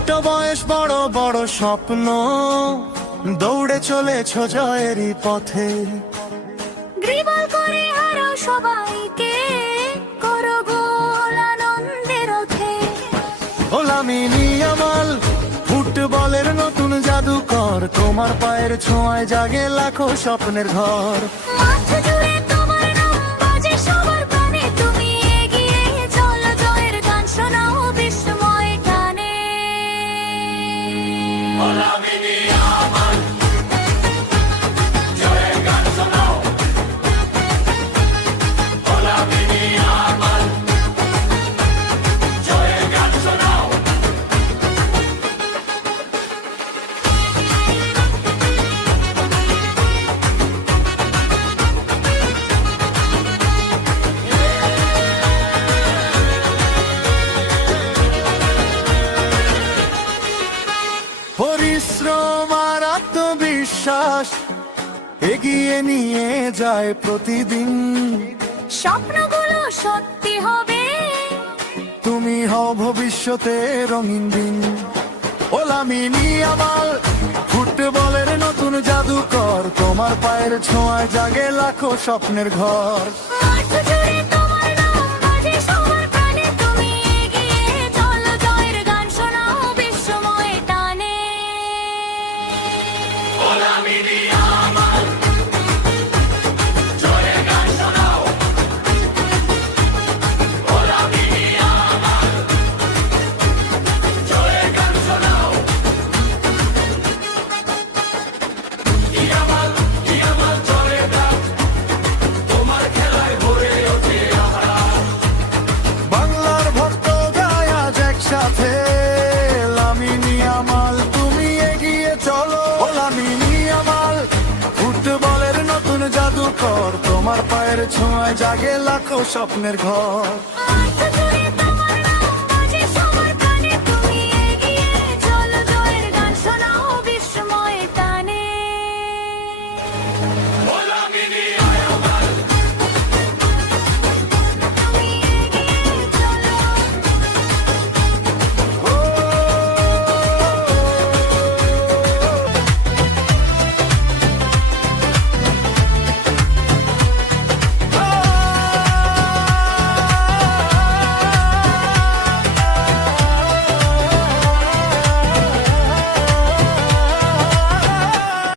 ছোট্ট বয়স বড় বড় স্বপ্ন, দৌড়ে চলেছ জয়েরই পথে। ড্রিবল করে হারাও সবাইকে, করো গোল আনন্দের রথে। লামিনী আমাল ফুটবলের নতুন জাদুকর, তোমার পায়ের ছোঁয়ায় জাগে লাখো স্বপ্নের ঘর। মাঠ জুড়ে তোমার নাম বাজে সবার প্রাণে, তুমি এগিয়ে চলো জয়ের গান শোনাও বিস্ময় গানে। পরিশ্রম আর আত্মবিশ্বাস এগিয়ে নিয়ে যায় প্রতিদিন। স্বপ্নগুলো সত্যি হবে, তুমি হও ভবিষ্যতে রঙিন দিন। লামিনী আমাল ফুটবলের নতুন জাদুকর, তোমার পায়ের ছোঁয়ায় জাগে লাখো স্বপ্নের ঘর। মাঠ জুড়ে তোমার নাম বাজে সবার প্রাণে, তুমি এগিয়ে চলো জয়ের গান শোনাও বিস্ময় টানে। বাংলার ভক্ত গায় আজ একসাথে, লামিনী আমাল তুমি এগিয়ে চলো। লামিনী আমাল ফুটবলের নতুন জাদুকর, তোমার পায়ের ছোঁয়ায় জাগে লাখো স্বপ্নের ঘর। মাঠ জুড়ে